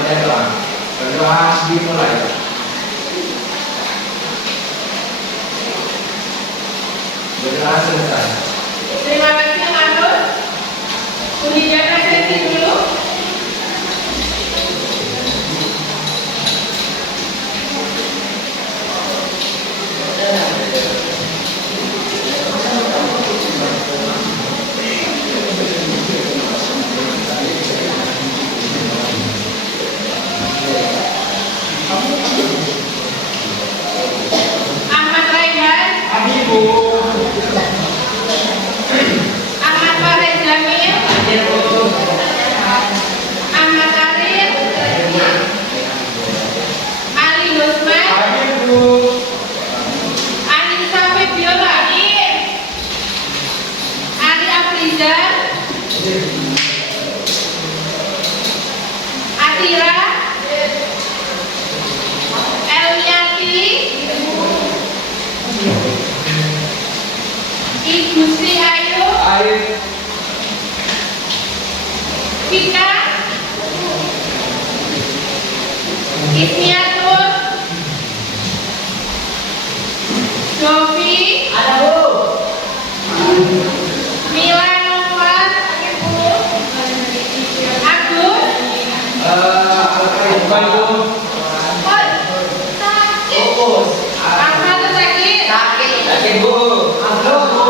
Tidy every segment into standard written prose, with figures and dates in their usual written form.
berdoa. Berdoa dimulai. Berdoa selesai. Terima kasih Manur. Ujian sesi dulu. Ahmad Raihan, Ibu. Ahmad Farid Jamil, Ahmad Arif, Ali Husman, Ibu. Anissa Febiola, Ali Afrizal, Atira, Elmiati, Igusti Ayu, Air. Vika, Ismiatun, Jovi, Ada Bu. Mila Novan, Agus, Bukan Ibu. Fokus. Ahmad Sakit, Sakit. Sakit Bu. Halo Bu.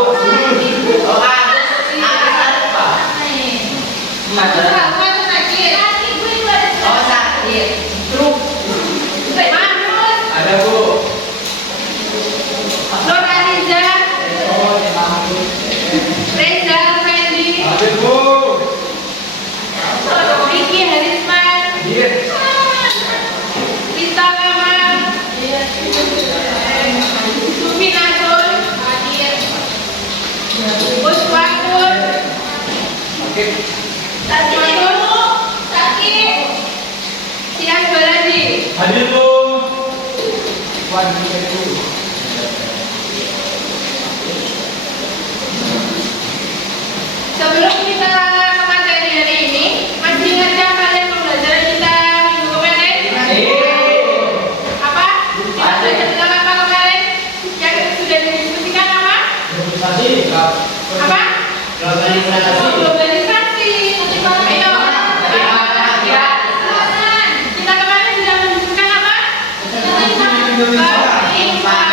Oh, Agus apa? Ahmad Sakit, Oh, sakit. Truk. Mahmud, Ada Bu. Nur Aliza, Reza Fendi, Ada Bu. Vicky Harisman, Iya. Rita Kamal, Sufi Nasul, Uswakun, Oke. Sias Baladi. Hadir Bu. Wajib Bu. Sebelum kita ke materi hari ini, masih ingatkah kalian pembelajaran kita minggu kemarin? Apa? Kita belajar tentang apa kemarin? Yang sudah didiskusikan apa? Apa? Globalisasi. Ayo. Kita kemarin sudah mendiskusikan apa? Ketimpangan.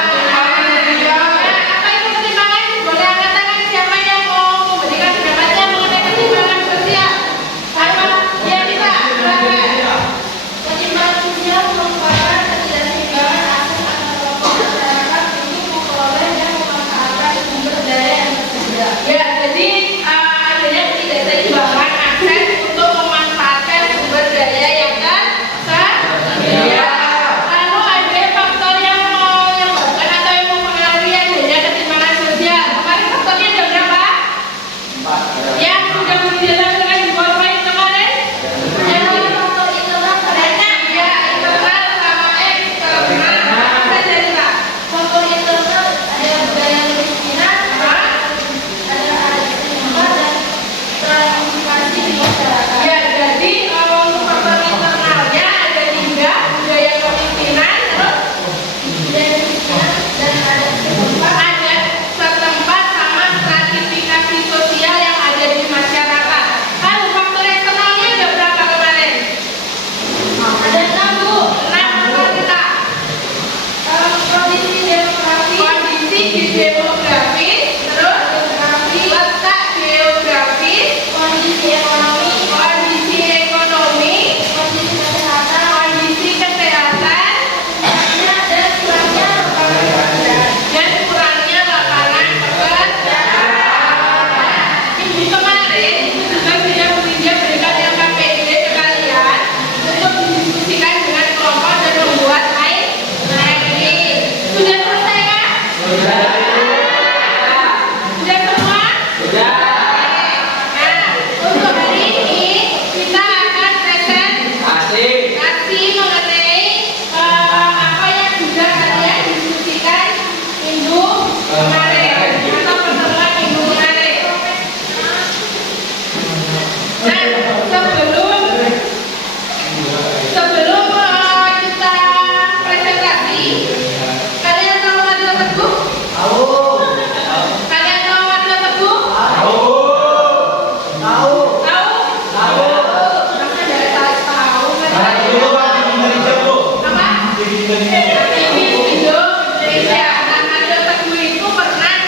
Indonesia. Nah, ada teguh itu pernah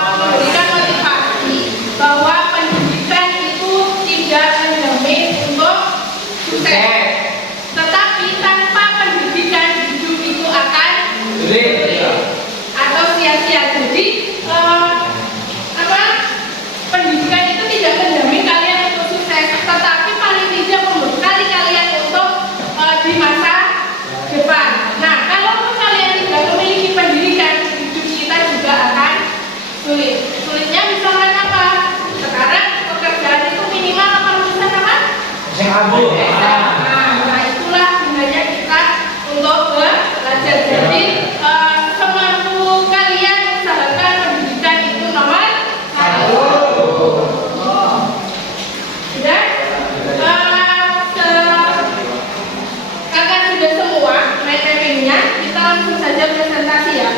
memberikan motivasi bahwa pendidikan itu tidak menjamin untuk sukses. Tetapi tanpa pendidikan hidup itu akan sulit atau sia-sia. Jadi pendidikan itu tidak menjamin kalian untuk sukses, tetapi paling tidak membekali kalian untuk di masa depan. Nah, kalau kalian tidak memiliki pendidikan, hidup kita juga akan sulit. Sulitnya misalkan apa? Sekarang pekerjaan itu minimal apa lulusan apa? Nah, itulah gunanya kita untuk belajar. Jadi semampu kalian usahakan pendidikan itu nomor 1. Dan kakak sudah semua mappingnya, kita langsung saja presentasi ya.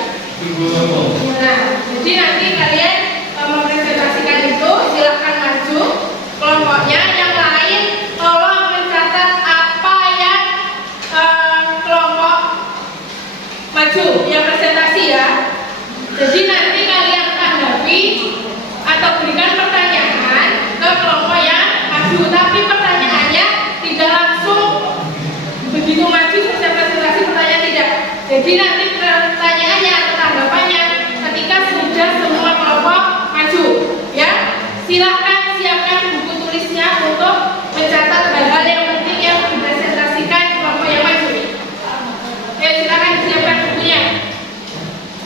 Nah, jadi nanti kalian mempresentasikan itu, silahkan maju kelompoknya. Yang lain tolong mencatat apa yang kelompok maju yang presentasi ya. Jadi nanti kalian tanggapi atau berikan pertanyaan ke kelompok yang maju, tapi pertanyaannya tidak langsung begitu maju selesai presentasi pertanyaan tidak. Jadi nanti pertanyaannya atau tanggapannya ketika sudah semua kelompok maju ya. Silahkan siapkan buku tulisnya untuk mencatat hal-hal yang penting yang dipresentasikan kelompok yang maju. Oke, silahkan siapkan bukunya,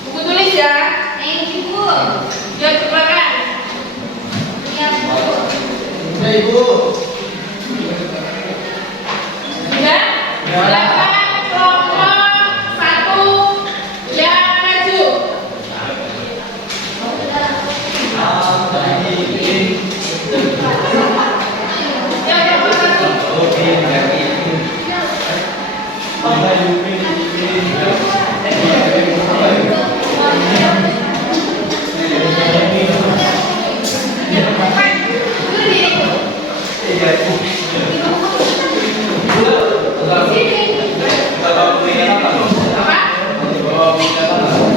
buku tulis ya. Ibu ya, silakan. Ibu. Ya, silakan kelompok 1 yang maju. Ya, kelompok 1.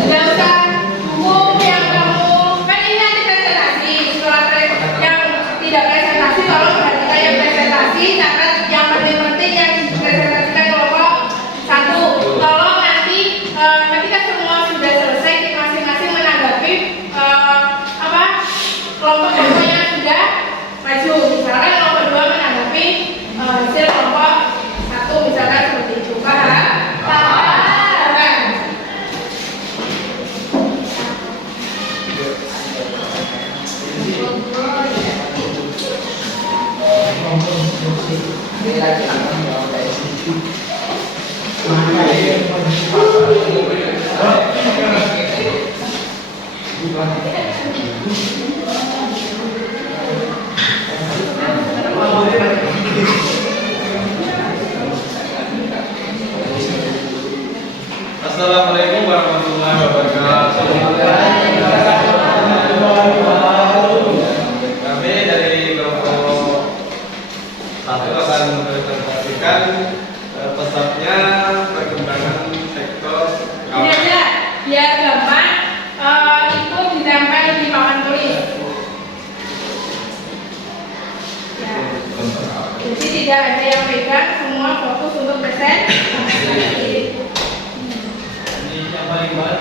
Tidak usah buku yang kamu kan ini nanti presentasi. Setelah yang tidak presentasi, tolong perhatikan yang presentasi. Catat yang penting-penting yang dipresentasikan kelompok 1. Tolong nanti ketika semua sudah selesai, masing-masing menanggapi kelompok-kelompok yang sudah maju. Misalkan kelompok 2 menanggapi hasil kelompok 1, misalkan seperti itu. Paham? Assalamualaikum warahmatullahi wabarakatuh. Kami dari kelompok 1 akan mempresentasikan pesatnya perkembangan sektor Tidak, biar gampang itu ditempel di papan tulis. Ya. Jadi tidak ada yang pegang, semua fokus untuk presentasi. yang paling banget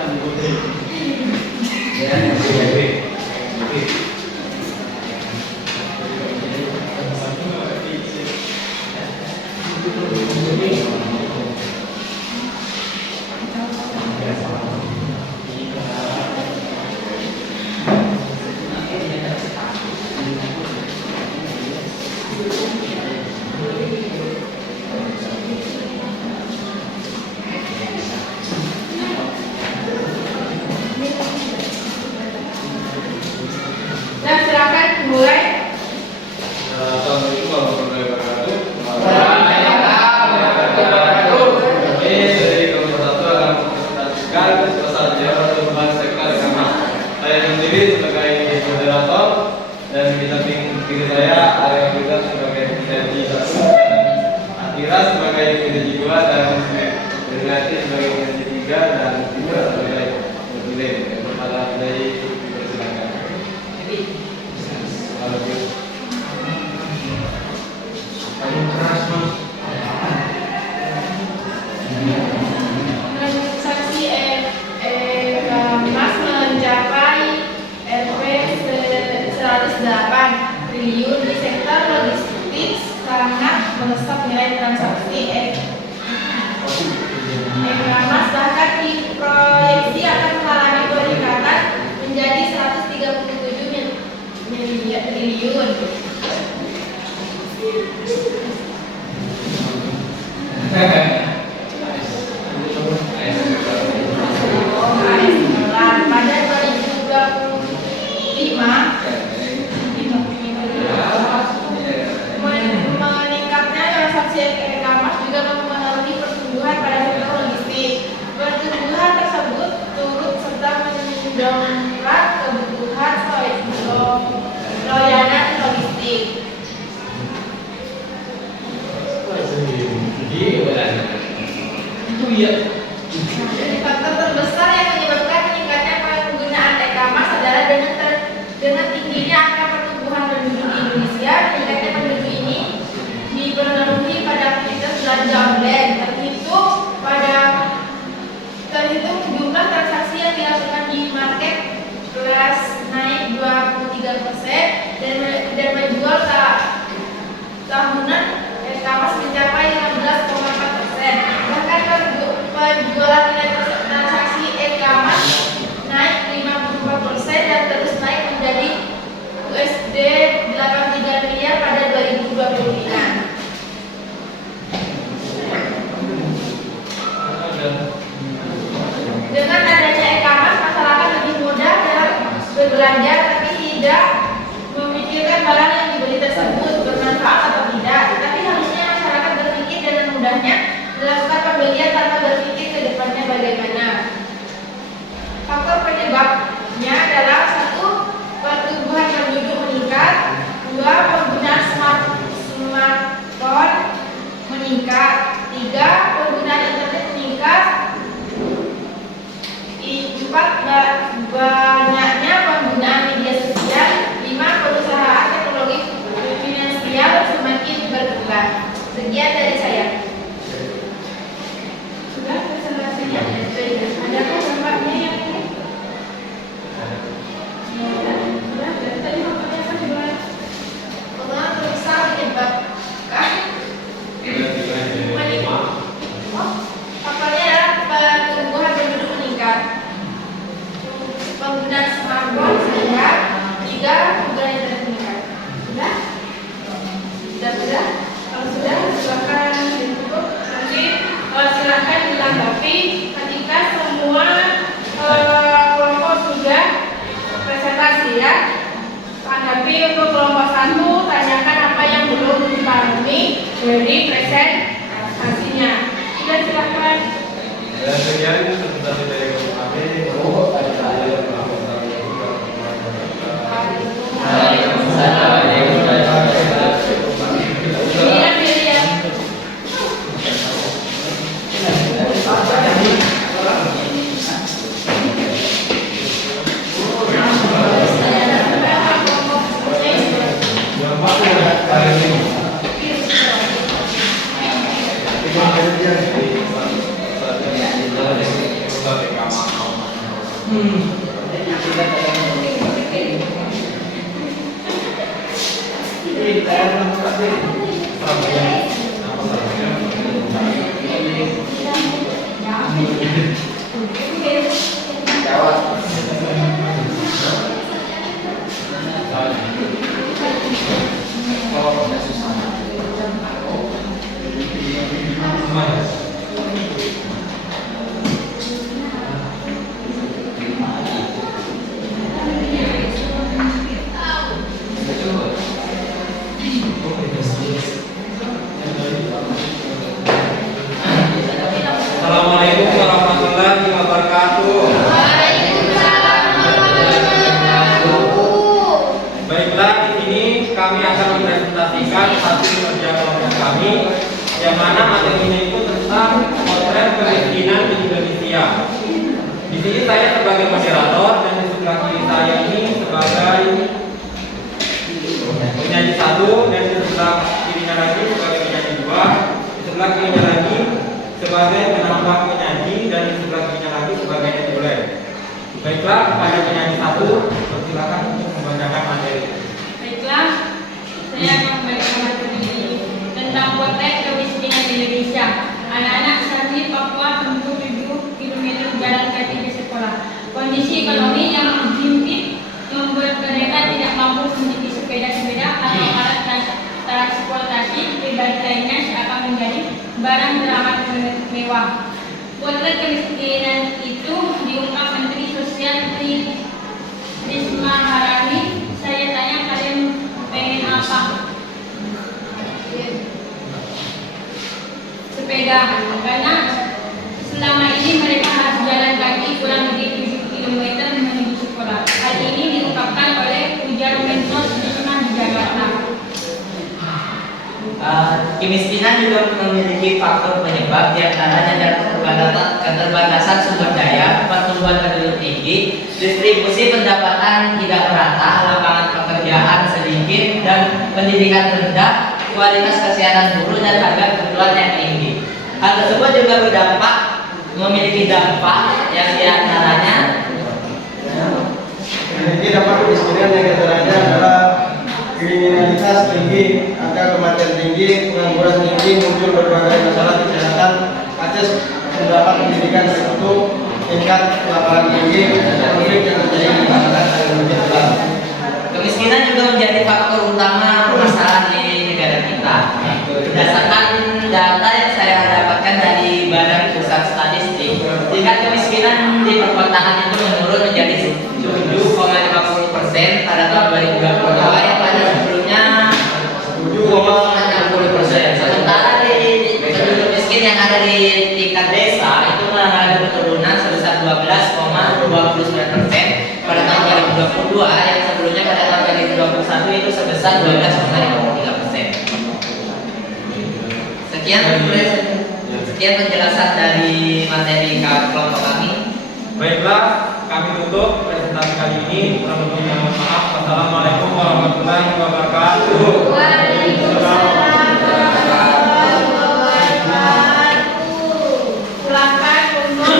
Nah, silakan mulai. Assalamualaikum warahmatullahi wabarakatuh. Saya sendiri sebagai moderator dan di samping diri saya ada yang juga sebagai PTJ 1, Atira sebagai PTJ 2 dan Berarti sebagai pengganti 3 dan 3 sebagai pemilih. Kepada dari persilakan. Transaksi emas mencapai Rp 108 triliun di sektor logistik, sangat melesat nilai transaksi emas bahkan diproyeksi akan mengalami peningkatan menjadi 137 miliar triliun. Pada 2025 meningkatnya transaksi e-commerce juga mempengaruhi pertumbuhan pada sektor logistik. Pertumbuhan tersebut turut serta mendongkrak kebutuhan layanan logistik. Itu ya. Faktor terbesar yang menyebabkan meningkatnya penggunaan e-commerce adalah dengan tingginya angka pertumbuhan penduduk di Indonesia. Meningkatnya penduduk ini dipengaruhi pada aktivitas belanja online, terhitung jumlah transaksi yang dilakukan di marketplace naik 23% dan menjual tahunan e-commerce mencapai 15,4%. Bahkan penjualan nilai transaksi e-commerce naik 54% dan terus naik menjadi USD 83 miliar pada 2025. Dengan adanya e-commerce, masyarakat lebih mudah dalam berbelanja, tapi tidak memikirkan barang yang dibeli tersebut bermanfaat atau tidak. Tetapi harusnya masyarakat berpikir dengan mudahnya melakukan pembelian tanpa berpikir ke depannya bagaimana. Faktor penyebabnya adalah 1. Pertumbuhan penduduk meningkat. 2. Penggunaan smartphone meningkat. 3. Penggunaan internet meningkat. 4. Banyaknya penggunaan media sosial. 5. Perusahaan teknologi finansial semakin berkembang. Sekian dari saya. Sudah presentasinya? Adakah gambarnya yang ini? Sudah. Tadi maksudnya apa coba? Penggunaan terbesar menyebabkan faktornya adalah pertumbuhan penduduk meningkat. Penggunaan smartphone meningkat. 3. Penggunaan internet meningkat. Sudah? Sudah? Kalau sudah, silakan ditutup. Nanti silakan ditanggapi ketika semua kelompok sudah presentasi ya. Tanggapi untuk kelompok 1, tanyakan apa yang belum dipahami dari presentasinya. Sudah, silakan. Dan sekian presentasi dari kami. Assalamualaikum warahmatullahi wabarakatuh. Baiklah, di sini kami akan mempresentasikan hasil kerja kelompok kami, yang mana materinya itu tentang potret kemiskinan sini saya sebagai moderator dan di sebelah kiri saya ini sebagai penyanyi satu dan di sebelah kirinya lagi sebagai penyanyi dua, di sebelah kirinya lagi sebagai penambah penyanyi dan di sebelah kirinya lagi sebagai tituler. Baiklah, pada penyanyi satu, persilakan untuk membacakan materi. Baiklah, saya akan membacakan materi ini tentang potret kemiskinan di Indonesia. Anak-anak asli Papua menempuh 7 km jalan kaki ke sekolah. Kondisi ekonomi yang himpit membuat mereka tidak mampu membeli sepeda-sepeda atau alat transportasi pribadi lainnya seakan menjadi barang teramat mewah. Potret kemiskinan itu diungkap Menteri Sosial Risma Harani. Saya tanya, kalian pengen apa? Sepeda, karena selama ini mereka harus jalan kaki kurang lebih 7 km menuju sekolah. Hal ini diungkapkan oleh ujar Mensos Risma di Jakarta. Kemiskinan juga memiliki faktor penyebab, diantaranya keterbatasan sumber daya, pertumbuhan penduduk tinggi, distribusi pendapatan tidak merata, lapangan pekerjaan sedikit, dan pendidikan rendah, kualitas kesehatan buruk, dan harga kebutuhan yang tinggi. Hal tersebut juga memiliki dampak yang diantaranya Memiliki dampak kemiskinan yang diantaranya adalah kriminalitas tinggi, angka kematian tinggi, pengangguran tinggi, muncul berbagai masalah kesehatan, akses mendapat pendidikan tertutup, tingkat kelaparan tinggi, dan konflik yang terjadi di masyarakat yang lebih besar. kemiskinan juga menjadi faktor utama permasalahan di negara kita. Berdasarkan data yang saya dapatkan dari Badan Pusat Statistik, tingkat kemiskinan di perkotaan itu menurun menjadi 7,50% pada tahun 2022 yang pada sebelumnya 7,60%. Sementara di penduduk miskin yang ada di tingkat desa itu mengalami penurunan sebesar 12,29% pada tahun 2022 yang sebelumnya pada tahun 2021 itu sebesar 12,53%. Sekian penjelasan dari materi kelompok kami. Baiklah, kami tutup presentasi kali ini. Kurang lebihnya mohon maaf. Wassalamualaikum warahmatullahi wabarakatuh. Waalaikumsalam warahmatullahi wabarakatuh. Silakan untuk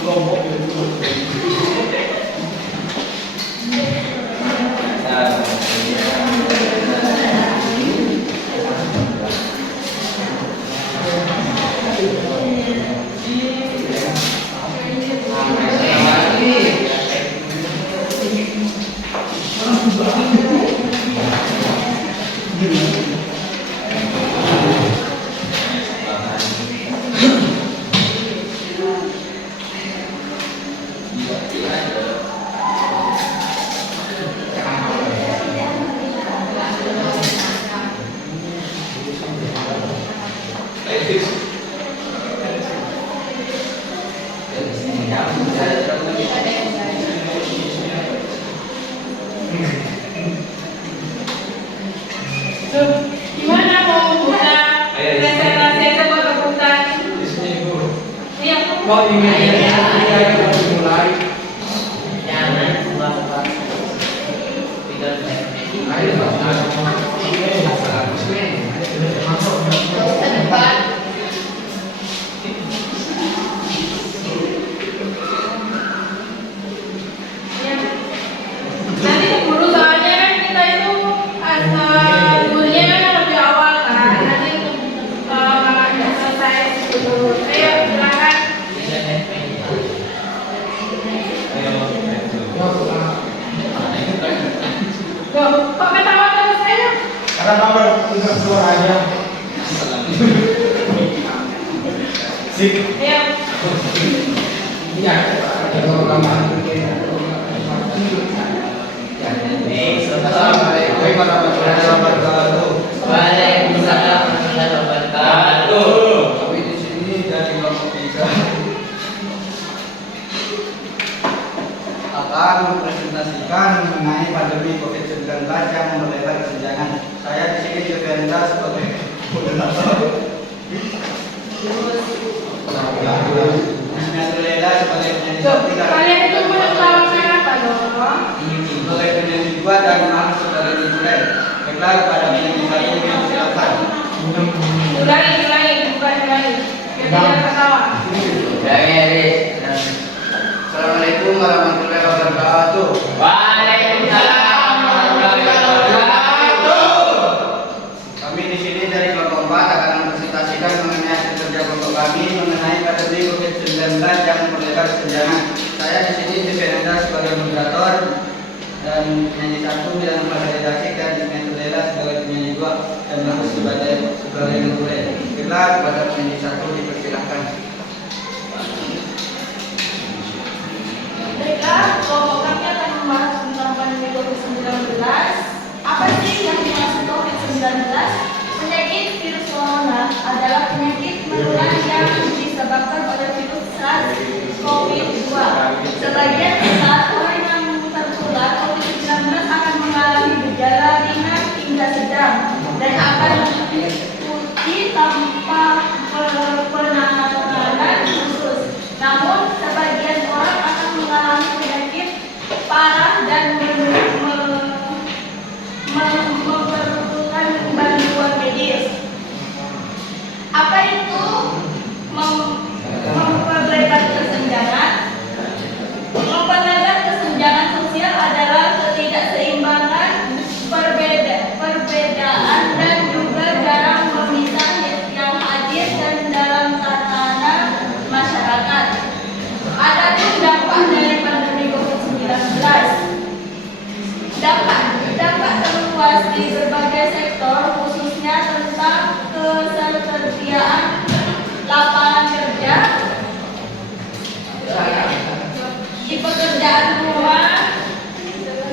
kelompok tiga. Gimana mau membuka presentasi sebuah kebutuhan? Iya. Kok ini mulai? Jangan buat Nanti keburu soalnya kan kita itu gurunya kan lebih awal kan. Nanti nggak selesai dulu. Ayo silakan. Loh, kok ketawa terus ayo? Karena nomor tinggal keluar aja. Sip. Ayo. Iya. Assalamualaikum warahmatullahi wabarakatuh. Waalaikumsalam warahmatullahi wabarakatuh. Kami di sini dari kelompok 3. mempresentasikan mengenai pandemi COVID-19 yang melebar kesenjangan. Saya di sini Jovenda sebagai moderator. Lela sebagai penyanyi satu dan Kalian itu menertawakan apa dong? sebagai penyanyi dua dan Maaf sebagai tituler. Baiklah, kepada penyanyi satu yang silakan. Ulangi, bukan ulangi. Biar tidak ketawa. Assalamualaikum warahmatullahi wabarakatuh. Waalaikumsalam warahmatullahi wabarakatuh. Kami di sini dari kelompok 4 akan mempresentasikan mengenai hasil kerja kelompok kami mengenai pandemi COVID-19 yang melebar kesenjangan. Saya di sini Jovenda sebagai moderator dan penyanyi satu yang memfasilitasi dan Lela sebagai penyanyi dua dan Bagus sebagai tituler. Bila kepada penyanyi satu dipersilahkan. Baiklah, kelompok kami akan membahas tentang pandemi COVID-19. Apa sih yang dimaksud COVID-19? Penyakit virus corona adalah penyakit menular yang disebabkan oleh virus SARS-CoV-2. Sebagian besar orang yang tertular COVID-19 akan mengalami gejala ringan hingga sedang dan akan diikuti tanpa penanganan khusus. Namun, sebagian orang akan mengalami penyakit parah dan memerlukan bantuan medis. Apa itu memperlebar kesenjangan? Memperlebar kesenjangan sosial adalah ketidakseimbangan, perbedaan dan juga jarang memisah yang hadir dan dalam tatanan masyarakat. Adapun dampak dari pandemi COVID-19. Dampak terluas di berbagai sektor, khususnya tentang ketersediaan lapangan kerja, di pekerjaan rumah,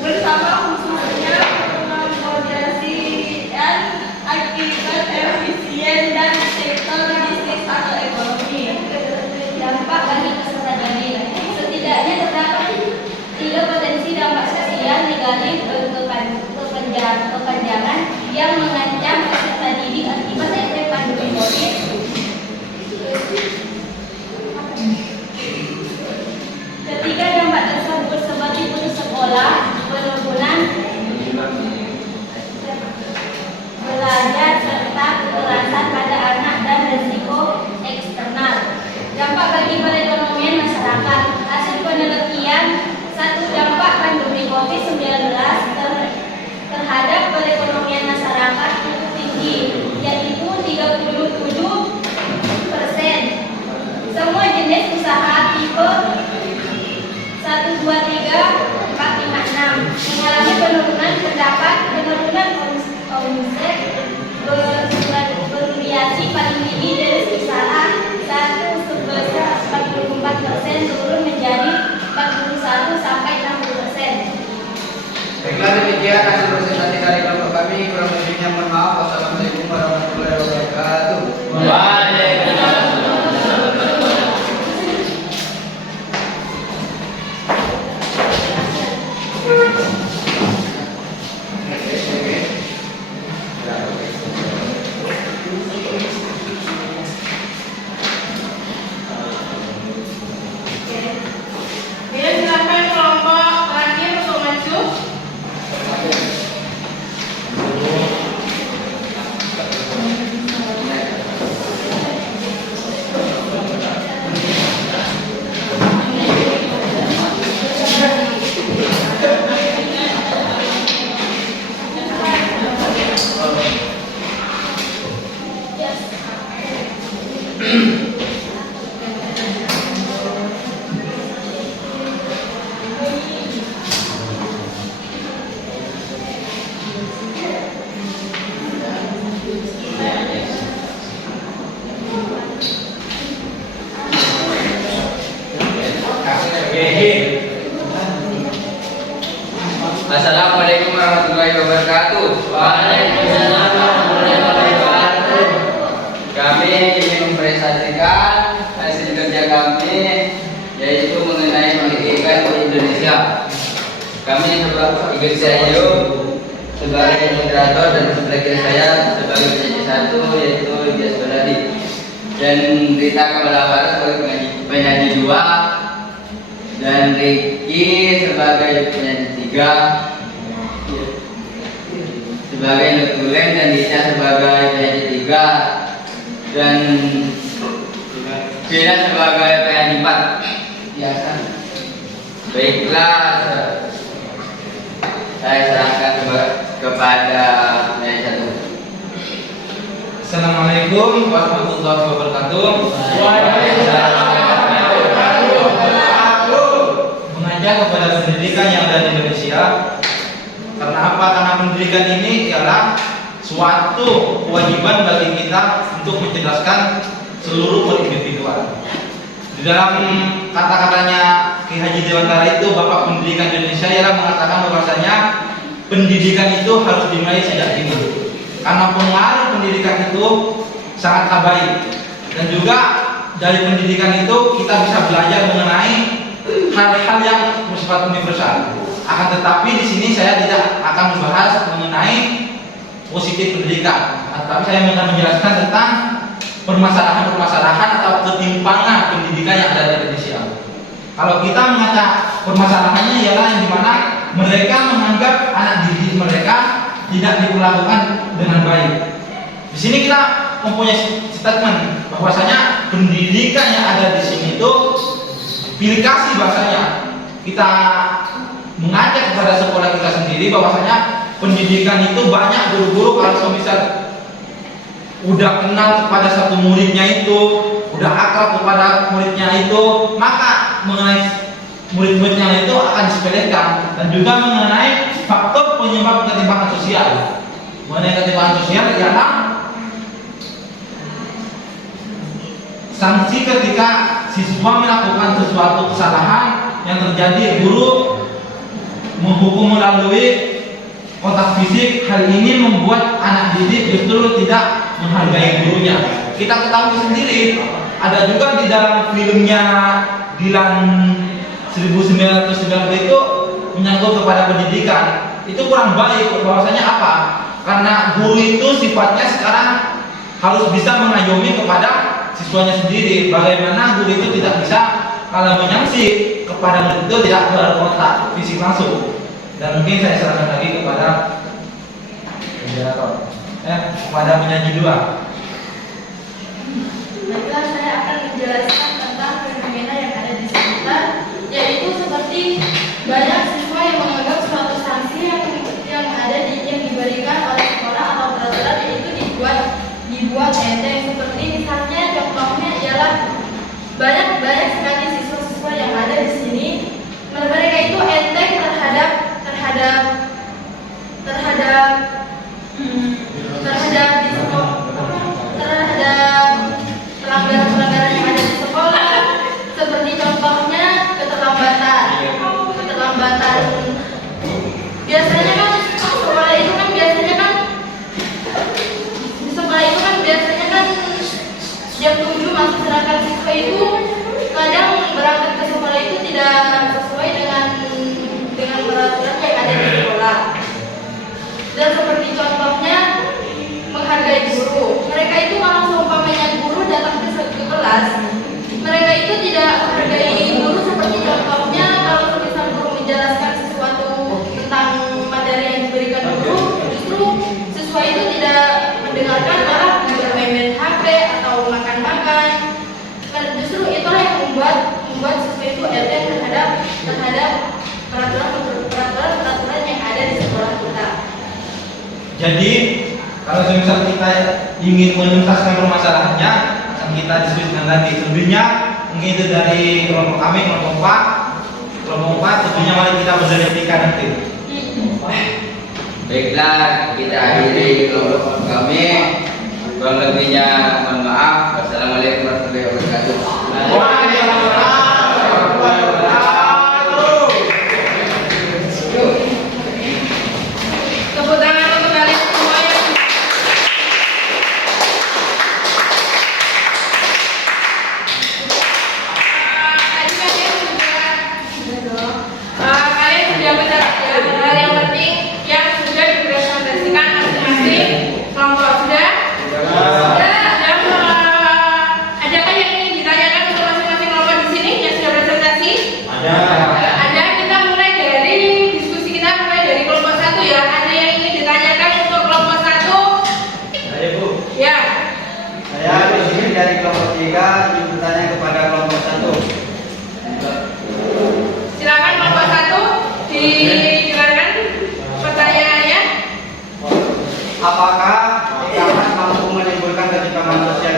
bersama khususnya pengakomodasian akibat efisien dan sektor bisnis atau ekonomi. Dampak bagi peserta didik. Setidaknya terdapat 3 potensi dampak sosial negatif berkepanjangan yang mengancam peserta didik akibat efek pandemi COVID. Ketiga dampak tersebut seperti putus sekolah, penurunan belajar serta kekerasan pada anak dan risiko eksternal. Dampak bagi perekonomian masyarakat. Hasil penelitian, satu dampak pandemi COVID-19 terhadap perekonomian masyarakat cukup tinggi, yaitu 37%. Semua jenis usaha tipe 1, 2, 3, 4, 5, 6 mengalami penurunan pendapat, penurunan omset bervariasi paling tinggi dari kisaran 1 sebesar 44% turun menjadi 41 sampai 60%. Baiklah, demikian hasil presentasi dari kelompok kami. Kurang lebihnya mohon maaf. Wassalamualaikum warahmatullahi wabarakatuh. Waalaikumsalam. Bila silakan kelompok terakhir untuk maju. Assalamualaikum warahmatullahi wabarakatuh. Waalaikumsalam warahmatullahi wabarakatuh. Kami ingin mempresentasikan Kami ikut saya sebagai moderator dan sebagai saya sebagai penyanyi satu yaitu Dias Badadi, dan Rita Kamalawara sebagai penyanyi dua, dan Ricky sebagai penyanyi tiga, sebagai Nutulen, dan Dita sebagai penyanyi tiga, dan Vina sebagai penyanyi empat. Biasa. Baiklah, saya serahkan kepada penyanyi satu. Assalamualaikum warahmatullahi wabarakatuh. Mengajak kepada pendidikan yang ada di Indonesia. Karena apa? Karena pendidikan ini ialah suatu kewajiban bagi kita untuk mencerdaskan seluruh individual. Di dalam kata-katanya Ki Haji Dewantara itu, Bapak Pendidikan Indonesia, ialah mengatakan bahwasanya pendidikan itu harus dimulai sejak dini. Karena pengaruh pendidikan itu sangat baik, dan juga dari pendidikan itu kita bisa belajar mengenai hal-hal yang bersifat universal. Akan tetapi di sini saya tidak akan membahas mengenai positif pendidikan, tetapi saya akan menjelaskan tentang permasalahan-permasalahan atau ketimpangan pendidikan yang ada di Indonesia. Kalau kita mengatakan permasalahannya ialah yang dimana mereka menganggap anak didik mereka tidak diperlakukan dengan baik. Di sini kita mempunyai statement bahwasanya pendidikan yang ada di sini itu pilih kasih bahasanya. Kita mengajak kepada sekolah kita sendiri bahwasanya pendidikan itu banyak guru-guru kalau misal udah kenal kepada satu muridnya itu, udah akrab kepada muridnya itu, maka mengenai murid-muridnya itu akan disepelekan, dan juga mengenai faktor penyebab ketimpangan sosial. Mengenai ketimpangan sosial ialah sanksi ketika siswa melakukan sesuatu kesalahan yang terjadi, guru menghukum melalui kontak fisik. Hal ini membuat anak didik justru tidak menghargai gurunya. Kita ketahui sendiri, ada juga di dalam filmnya Dilan 1990 itu menyangkut kepada pendidikan. Itu kurang baik, bahwasanya apa? Karena guru itu sifatnya sekarang harus bisa mengayomi kepada siswanya sendiri. Bagaimana guru itu tidak bisa kalau menyangsi kepada murid itu tidak berkontak fisik langsung. Dan mungkin saya serahkan lagi kepada kepada penyanyi dua. Baiklah, saya akan menjelaskan tentang fenomena yang ada di sekitar, yaitu seperti banyak siswa yang menganggap suatu sanksi yang diberikan oleh sekolah atau peraturan itu dibuat enteng. Seperti misalnya contohnya ialah banyak sekali siswa-siswa yang ada di sini, mereka itu enteng terhadap pelanggaran-pelanggaran yang ada di sekolah, seperti contohnya keterlambatan. Biasanya kan sekolah itu kan jam 7 masih, sedangkan siswa itu kadang berangkat ke sekolah itu tidak sesuai dengan peraturan yang ada di sekolah. Dan seperti contohnya menghargai guru. Mereka itu kalau seumpamanya guru datang ke kelas, mereka itu tidak menghargai guru. Seperti contohnya kalau misal guru menjelaskan sesuatu tentang materi yang diberikan guru, justru siswa itu tidak mendengarkan, malah bermain-main HP atau makan-makan. Justru itulah yang membuat siswa itu enteng terhadap peraturan yang ada di sekolah kita. Jadi kalau misal kita ingin menuntaskan permasalahannya, akan kita diskusikan lagi. Selebihnya mungkin itu dari kelompok kami, kelompok 4 tentunya mari kita berdiskusi nanti. Baiklah, kita akhiri kelompok kami. Kurang lebihnya mohon maaf. Wassalamualaikum warahmatullahi wabarakatuh. Tepuk tangan untuk kalian semua yang tadi kalian sudah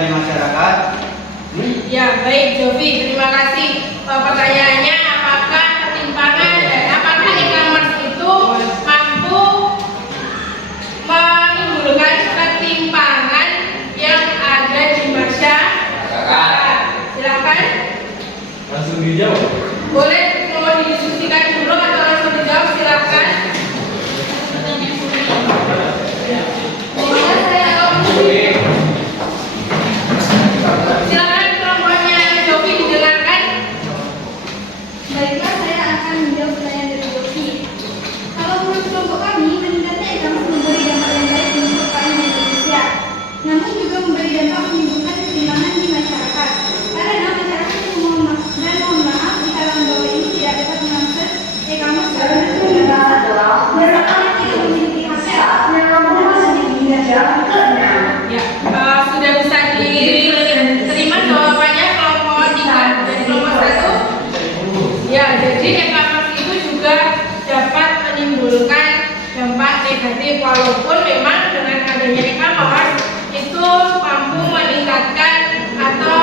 di masyarakat? Ya, baik Jovi, terima kasih. Pertanyaannya, apakah ketimpangan dan apakah e-commerce itu mampu menimbulkan ketimpangan yang ada di masyarakat? Silakan. Langsung dijawab. Boleh mau didiskusikan dulu atau langsung dijawab, silakan. Silakan kelompoknya Jovi didengarkan. Baiklah, saya akan menjawab pertanyaan dari Jovi. Kalau menurut kelompok kami, meningkatnya e-commerce memberi dampak yang baik untuk UKM di Indonesia. Namun juga memberi dampak menimbulkan ketimpangan di masyarakat. Karena masyarakat yang mohon maaf di kalangan bawah ini tidak dapat mengakses e-commerce karena keterbatasan. Misalkan yang tidak memiliki HP Ya, sudah bisa diterima jawabannya kelompok 3 dan kelompok 1. Ya, jadi e-commerce itu juga dapat menimbulkan dampak negatif walaupun memang dengan adanya e-commerce itu mampu meningkatkan atau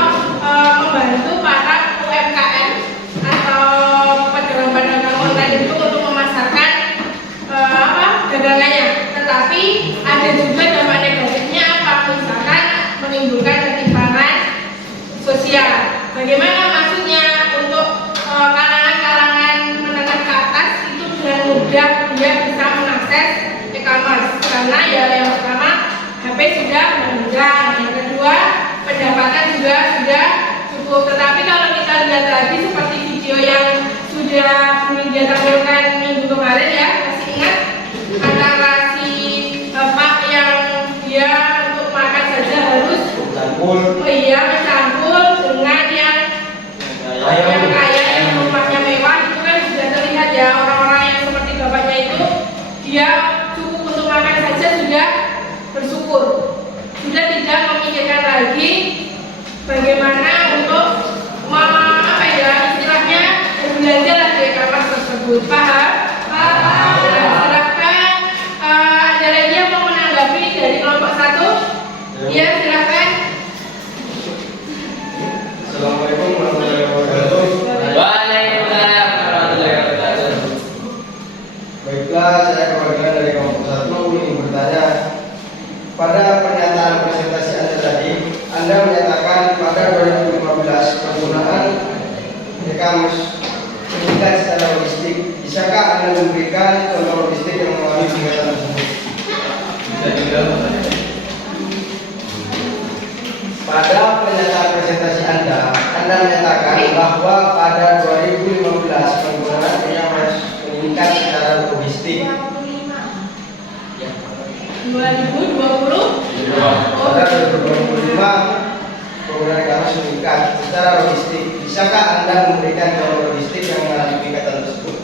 membantu para UMKM atau pedagang-pedagang online itu untuk memasarkan dagangannya. Tetapi ada juga dampak negatifnya apa? Misalkan menimbulkan ketimpangan sosial. Bagaimana maksudnya untuk kalangan-kalangan menengah ke atas itu dengan mudah dia bisa mengakses e-commerce karena ya yang pertama HP sudah menunjang, yang kedua pendapatan juga sudah cukup. Tetapi kalau kita lihat lagi seperti video yang sudah dia tampilkan minggu kemarin ya, masih ingat antara si bapak yang dia untuk makan saja harus mencampur dengan yang kaya yang rumahnya mewah, itu kan sudah terlihat ya orang-orang yang seperti bapaknya itu dia cukup untuk makan saja sudah bersyukur, sudah tidak memikirkan lagi bagaimana untuk istilahnya berbelanja lah di e-commerce tersebut. Paham? Silakan. Ada lagi yang mau menanggapi dari kelompok 1? Ya, silakan. Assalamualaikum warahmatullahi wabarakatuh. Waalaikumsalam warahmatullahi wabarakatuh. Baiklah, saya perwakilan dari kelompok 1 ingin bertanya. Pada pernyataan presentasi Anda tadi, Anda menyatakan pada 2015 penggunaan e-commerce meningkat secara logistik. Bisakah Anda memberikan contoh logistik yang mengalami kegiatan tersebut? Bisa juga. Pada pernyataan presentasi Anda menyatakan bahwa pada 2015 penggunaan e-commerce meningkat secara logistik. 2020? Pada 2025 penggunaan e-commerce meningkat secara logistik. Bisakah Anda memberikan contoh logistik yang mengalami peningkatan tersebut?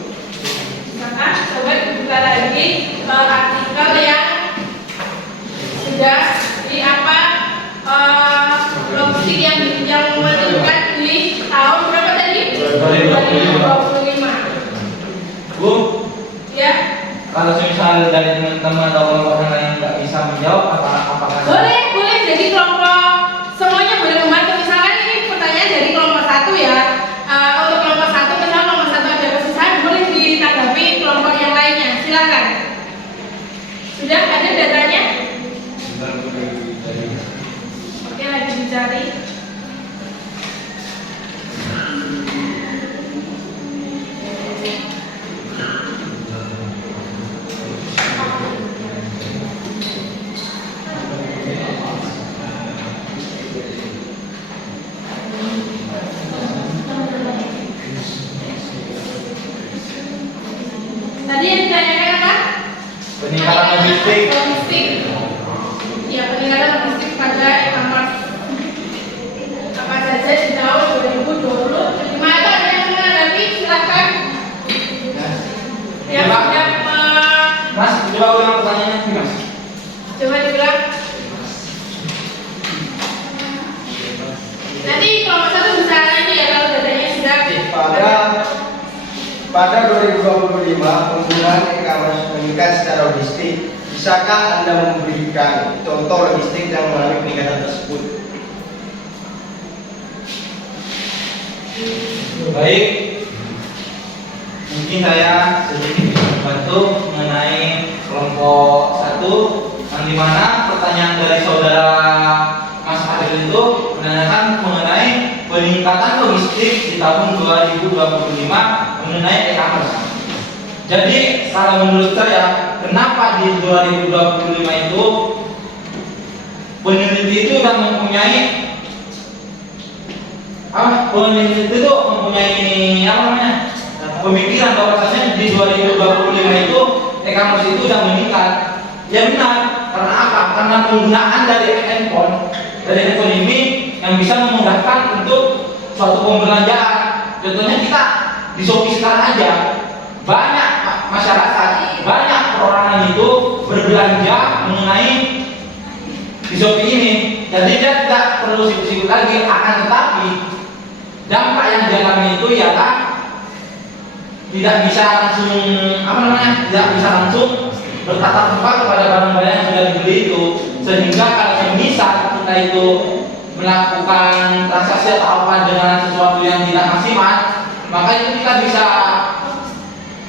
Maka coba dibuka lagi artikel yang sudah di apa logistik yang meningkat di tahun berapa tadi? 2025. Bu, Ya, kalau misal dari teman-teman atau kelompok yang lain nggak bisa menjawab, apakah boleh jadi kelompok semuanya boleh membantu. Misalkan ini pertanyaan dari kelompok 1 ya. Untuk kelompok 1 misalnya kelompok 1 ada kesusahan boleh ditanggapi kelompok yang lainnya. Silakan. Sudah ada datanya? Oke, lagi dicari. Tadi yang ditanyakan apa? peningkatan logistik? Logistik. Ya, peningkatan logistik pada e-commerce. Apa saja di tahun 2020? Gimana ada yang menanggapi? Silakan. Yang sudah Mas, coba ulang pertanyaannya sih, Mas. coba dibilang. Nanti kelompok 1 bisa nanti ya kalau datanya sudah Pada 2025 penggunaan e-commerce meningkat secara logistik. Bisakah Anda memberikan contoh logistik yang mengalami peningkatan tersebut? Baik, mungkin saya sedikit membantu mengenai kelompok 1, yang dimana pertanyaan dari saudara Mas Adil itu menanyakan mengenai peningkatan logistik di tahun 2025 mengenai e-commerce. Jadi, kalau menurut saya, kenapa di 2025 itu peneliti itu sudah mempunyai pemikiran bahwasanya di 2025 itu e-commerce itu sudah meningkat. Ya benar, karena apa? Karena penggunaan dari handphone ini yang bisa memudahkan untuk suatu pembelanjaan. Contohnya kita di Shopee sekarang aja banyak masyarakat, banyak perorangan itu berbelanja mengenai di Shopee ini. Jadi dia tidak perlu sibuk-sibuk lagi, akan tetapi dampak yang dialami itu ialah tidak bisa langsung tidak bisa langsung bertatap muka kepada barang-barang yang sudah dibeli itu, sehingga kalau bisa kita itu melakukan transaksi atau apa dengan sesuatu yang tidak maksimal, maka itu kita bisa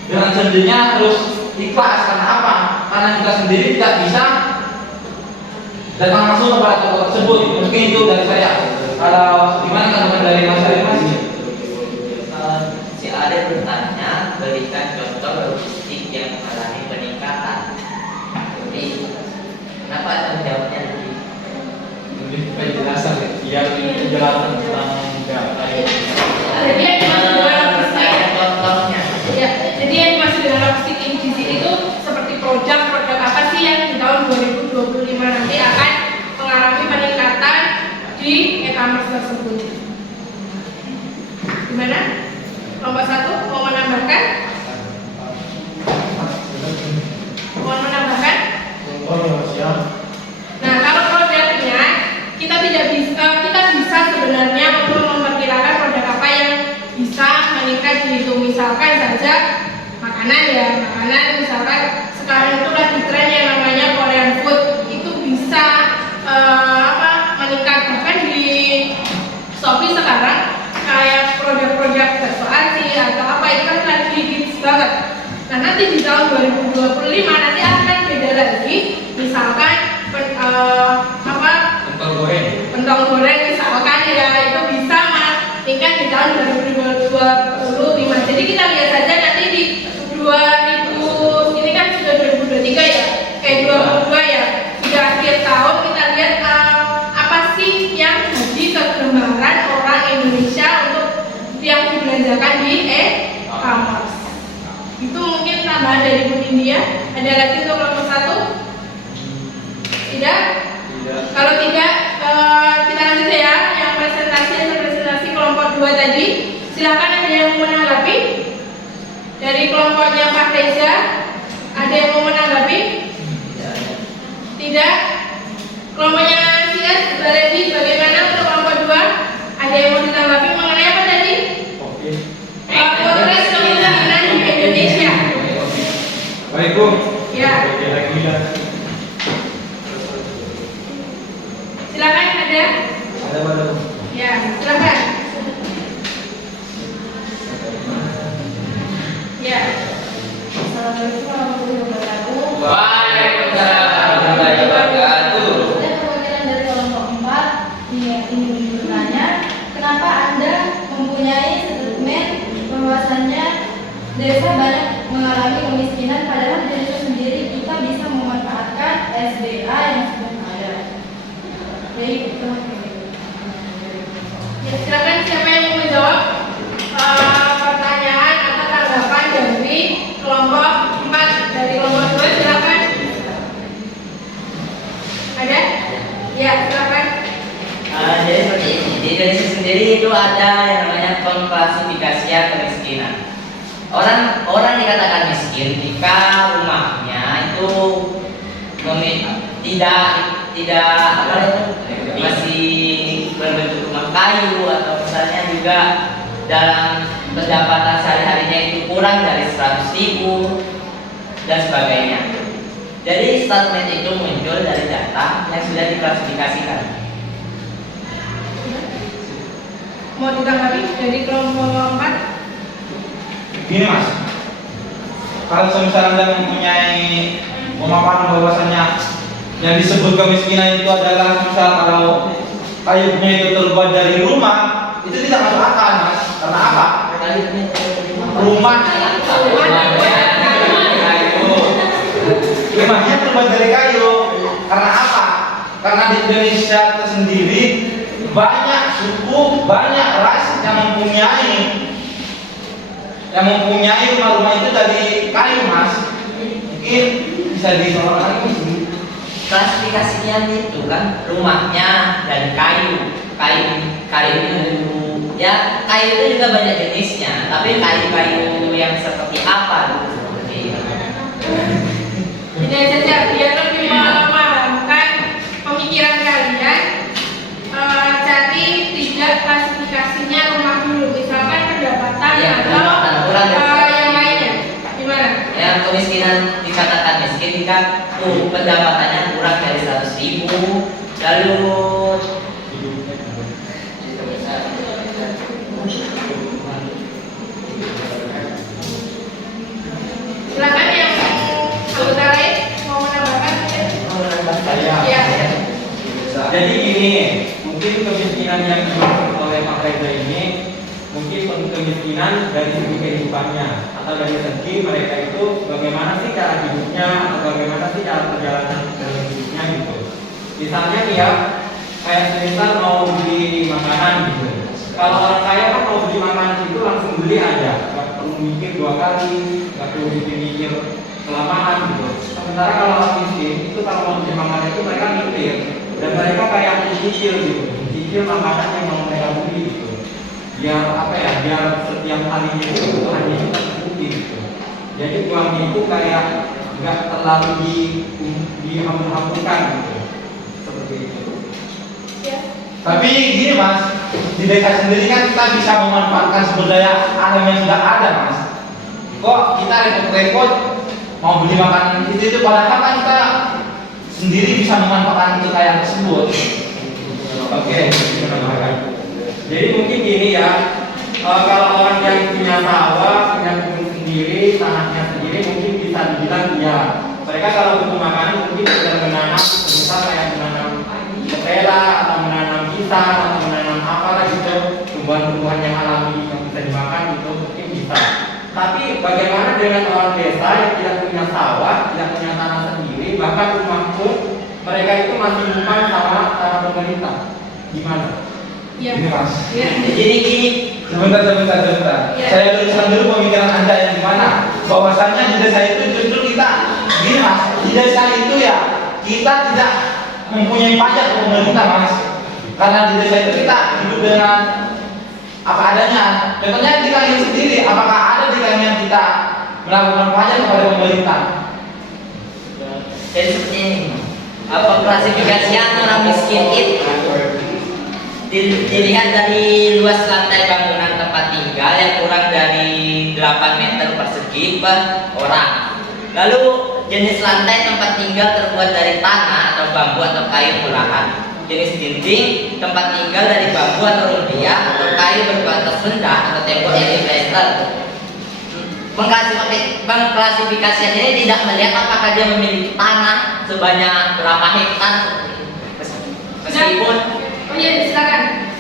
dengan sendirinya terus ikhlas. Karena apa? Karena kita sendiri tidak bisa datang langsung kepada toko tersebut. Mungkin itu dari saya. Kalau gimana tanggapan dari Mas Arif, Mas? Si Ade bertanya, berikan contoh logistik yang mengalami peningkatan. Jadi, kenapa Anda menjawabnya Lebih penjelasan ya, biar penjelasan tentang data. Jadi yang dimaksud dengan logistik, contohnya. ya, jadi yang dimaksud dengan logistik di sini itu seperti produk apa sih yang di tahun 2025 nanti akan mengalami peningkatan di e-commerce tersebut. Gimana? Kelompok 1 mau menambahkan? Mau menambahkan? Nah, kalau produknya kita bisa sebenarnya untuk memperkirakan produk apa yang bisa meningkat gitu. Misalkan saja makanan misalkan sekarang itu lagi tren yang namanya Korean food, itu bisa meningkat. Bahkan di Shopee sekarang kayak produk-produk bakso aci atau apa itu kan lagi hits banget. Nah, nanti di tahun 2025 nanti akan beda lagi. Misalkan pentol goreng misalkan ya, itu bisa meningkat di tahun 2025. Jadi kita lihat saja nanti di 2000 ini kan sudah 2023 ya, 22 ya, sudah akhir tahun, kita lihat apa sih yang jadi kegemaran orang Indonesia untuk yang dibelanjakan di e-commerce. Itu mungkin tambahan dari Bu India. Ada lagi untuk kelompok 1? Tidak? Kalau tidak, kita lanjut ya. Yang presentasi kelompok 2 tadi. Silakan, ada yang mau menanggapi? Dari kelompoknya Pak Reza, ada yang mau menanggapi? Tidak? Kelompoknya Sias, bagaimana untuk kelompok 2? Ada yang mau ditanggapi mengenai apa tadi? Potret kemiskinan di Indonesia. Baik, Bu. Ya. Silakan, ada? Ada. Ya, silakan. Ya. Assalamualaikum warahmatullahi wabarakatuh. Waalaikumsalam warahmatullahi wabarakatuh. Saya perwakilan dari kelompok 4 ingin bertanya, kenapa Anda mempunyai statement bahwasannya desa banyak mengalami kemiskinan, padahal di desa sendiri kita bisa memanfaatkan SBA yang sudah ada. Baik, itu. Ya, silakan siapa yang mau menjawab pertanyaan atau tanggapan dari kelompok 4. Dari kelompok 2 silakan. Ada? Ya, silakan. Jadi seperti ini, di Indonesia sendiri itu ada yang namanya pengklasifikasian kemiskinan. Orang dikatakan miskin jika rumahnya itu masih berbentuk rumah kayu, atau misalnya juga dalam pendapatan sehari-harinya itu kurang dari 100.000 dan sebagainya. Jadi statement itu muncul dari data yang sudah diklasifikasikan. mau ditanggapi dari kelompok 4? Gini Mas, kalau semisal Anda mempunyai pemaparan bahwasannya yang disebut kemiskinan itu adalah misal kalau kayunya itu terbuat dari rumah, itu tidak masuk akal Mas. Karena apa? Rumahnya terbuat dari kayu. Karena apa? Karena di Indonesia tersendiri banyak suku, banyak ras yang mempunyai rumah-rumah itu dari kayu Mas. Mungkin bisa ditolong lagi. Klasifikasinya itu kan rumahnya dari kayu ya kayu itu juga banyak jenisnya, tapi kayu-kayu yang seperti apa seperti Tidak saja biar lebih memahamkan pemikiran kalian, cari tidak klasifikasinya rumah dulu, misalkan pendapatan Ya, atau pendapatan kurang yang lainnya. Gimana? yang kemiskinan dikatakan miskin jika pendapatannya kurang dari 100.000, lalu Silakan yang anggota lain mau menambahkan? Ya. Jadi gini, mungkin kemiskinan yang dimaksud oleh Pak Reza ini mungkin kemiskinan dari segi kehidupannya atau dari segi mereka itu bagaimana sih cara hidupnya atau bagaimana sih cara perjalanan dalam hidupnya gitu. Misalnya nih ya, kayak semisal mau beli makanan gitu. Kalau orang kaya kan mau beli makanan itu langsung beli aja, nggak perlu mikir 2 kali, nggak perlu mikir kelamaan gitu. Sementara kalau orang miskin itu kalau mau beli makanan itu mereka mikir dan mereka kayak mencicil gitu, mencicil makanan yang mau mereka beli gitu. Biar apa ya? Biar setiap harinya itu kebutuhannya itu tercukupi gitu. Jadi uangnya itu kayak nggak terlalu dihambur-hamburkan gitu. Seperti itu. Ya. Tapi gini Mas, di desa sendiri kan kita bisa memanfaatkan sumber daya alam yang sudah ada Mas. Kok kita repot-repot mau beli makanan itu padahal kan kita sendiri bisa memanfaatkan kekayaan tersebut. Oke. Jadi mungkin gini ya, kalau orang yang punya sawah, punya kebun sendiri, tanahnya sendiri mungkin bisa dibilang ya. Mereka kalau butuh makanan mungkin bisa menanam, misal kayak menanam ketela atau menanam pisang atau menanam apa gitu, tumbuhan-tumbuhan yang alami yang bisa dimakan gitu mungkin bisa. Tapi bagaimana dengan orang desa yang tidak punya sawah, tidak punya tanah sendiri, bahkan rumah pun mereka itu masih numpang sama pemerintah. Gimana? Ya. Ini Mas. Ya. jadi gini. Sebentar. Ya. Saya luruskan dulu pemikiran Anda yang gimana. Bahwasannya di desa itu justru kita gini Mas, di desa itu ya kita tidak mempunyai pajak ke pemerintah Mas. Karena di desa itu kita hidup dengan apa adanya. Contohnya di kalian sendiri, apakah ada di kalian kita melakukan pajak kepada pemerintah? Jadi seperti ini, apa klasifikasinya orang miskin itu dilihat dari luas lantai bangunan tempat tinggal yang kurang dari 8 meter persegi per orang. Lalu jenis lantai tempat tinggal terbuat dari tanah atau bambu atau kayu olahan. Jenis dinding tempat tinggal dari bambu atau rumbia atau kayu berbatas rendah atau tembok yang diplester. Pengklasifikasian ini tidak melihat apakah dia memiliki tanah sebanyak berapa hektar.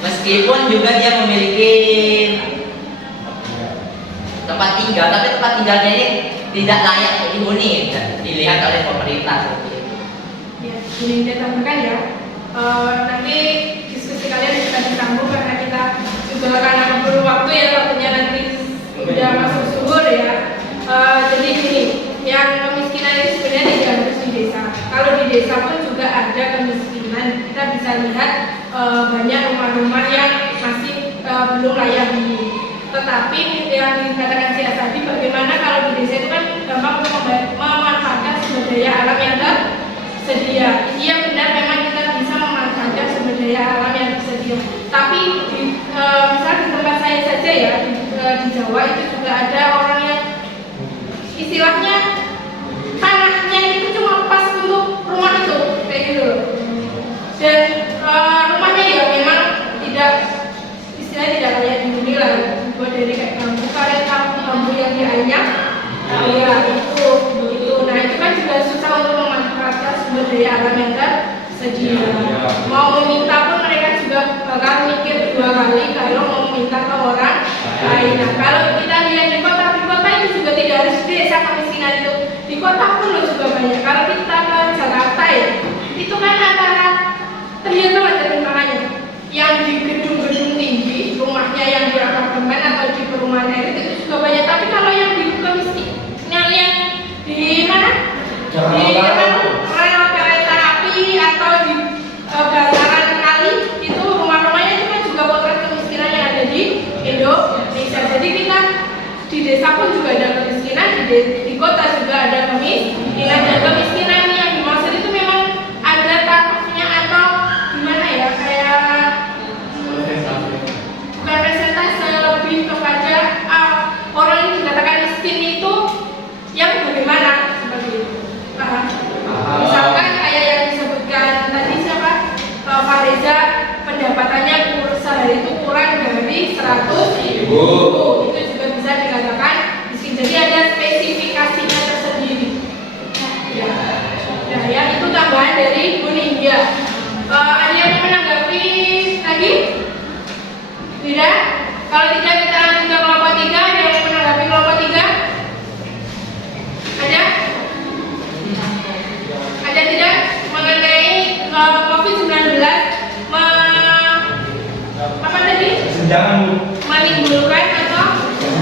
Meskipun juga dia memiliki tempat tinggal, tapi tempat tinggalnya ini tidak layak untuk dihuni dilihat oleh pemerintah. Ya, ini saya tambahkan ya. Nanti diskusi kalian bisa disambung karena kita juga karena perlu waktu ya, waktunya nanti udah masuk zuhur ya. Jadi gini, yang kemiskinan itu sebenarnya tidak harus di desa. Kalau di desa pun juga ada kemiskinan. Kita bisa lihat banyak rumah-rumah yang masih belum layak dihuni. Tetapi yang dikatakan si tadi, bagaimana kalau di desa itu kan gampang untuk memanfaatkan sumber daya alam yang tersedia. Iya benar, memang kita bisa memanfaatkan sumber daya alam yang tersedia. Tapi misal di tempat saya saja ya, di Jawa itu juga ada orang yang istilahnya tanahnya itu cuma pas untuk rumah itu, kayak gitu loh. Dan rumahnya ya memang tidak, istilahnya tidak dua kali kalau mau minta ke orang lain. Nah, kalau kita lihat di kota itu juga tidak harus di desa kemiskinan itu. Di kota pun loh juga banyak. Kalau kita ke Jakarta ya, itu kan antara terlihat banget dari makanya. Yang di gedung-gedung tinggi, rumahnya yang di apartemen atau di perumahan elit itu juga banyak. Tapi kalau yang di kemiskinan yang di mana? Di rel kereta api atau di bantaran kali itu rumah-rumahnya itu kan juga potret kemiskinan yang ada di Indonesia. Jadi kita di desa pun juga ada kemiskinan, di kota juga ada kemiskinan, dan kemiskinan yang dimaksud itu memang ada tarafnya atau gimana ya, kayak bukan persentase, lebih kepada orang yang dikatakan miskin itu yang bagaimana seperti itu. Misalkan kayak yang disebutkan tadi siapa, Pak Reza, pendapatannya sehari itu kurang dari 100.000, itu juga bisa dikatakan miskin. Jadi ada spesifikasinya tersendiri. Ya, itu tambahan dari Bu Ningya. Ada yang menanggapi lagi? Tidak? Kalau tidak kita lanjut ke kelompok 3. Ada yang menanggapi kelompok 3? Ada? Ada tidak? Mengenai COVID-19 apa tadi? Menimbulkan atau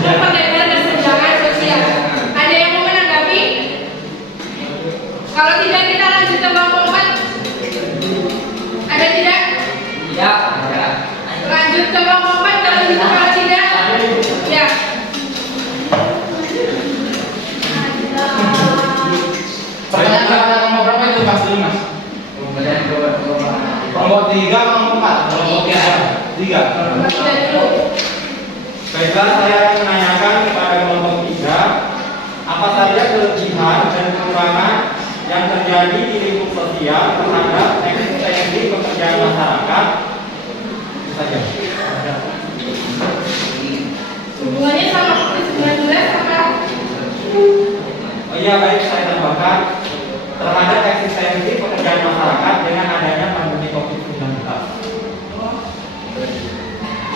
memperlebar kesenjangan sosial. Ada yang mau menanggapi? Kalau tidak kita lanjut ke kelompok 4. Ada tidak? Tidak. Lanjut ke kelompok 4 kalau gitu. Kalau tidak, ya. Pertanyaan nomor berapa itu Mas dulu Mas? Kelompok 3 atau kelompok 4? Kelompok 3. Kita dulu. Baiklah, saya menanyakan kepada kelompok 3, apa saja kelebihan dan kekurangan yang terjadi di lingkup sosial terhadap eksistensi pekerjaan masyarakat? Itu saja. Hubungannya sama COVID-19 sama? Oh iya, baik, saya tambahkan terhadap eksistensi pekerjaan masyarakat dengan adanya pandemi COVID-19.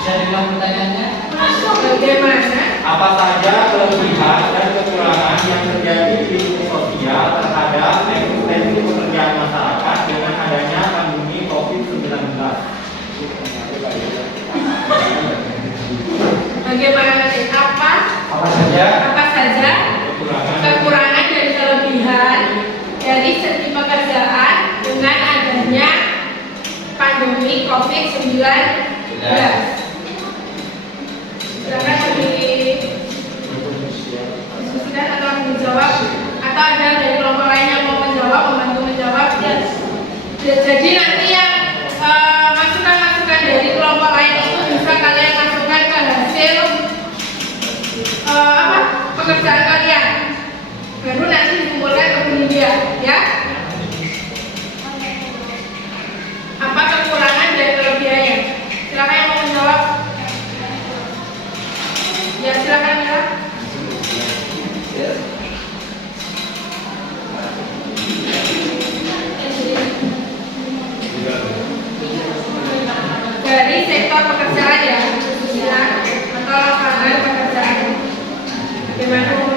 Bisa diulang pertanyaannya? Bagaimana? Apa saja kelebihan dan kekurangan yang terjadi di lingkup sosial terhadap eksistensi pekerjaan masyarakat dengan adanya pandemi COVID-19? Bagaimana? Apa saja kekurangan dan kelebihan dari segi pekerjaan dengan adanya pandemi COVID-19? Silakan didiskusikan atau menjawab, atau ada dari kelompok lain yang mau menjawab, membantu menjawab. Jadi nanti yang masukan-masukan dari kelompok lain itu bisa kalian masukkan ke hasil pekerjaan kalian, baru nanti dikumpulkan ke media, ya. Apa kekurangan dan kelebihannya? Silakan yang mau menjawab. Ya, silakan Mila. Dari sektor pekerjaan ya, khususnya atau lapangan pekerjaan. Bagaimana?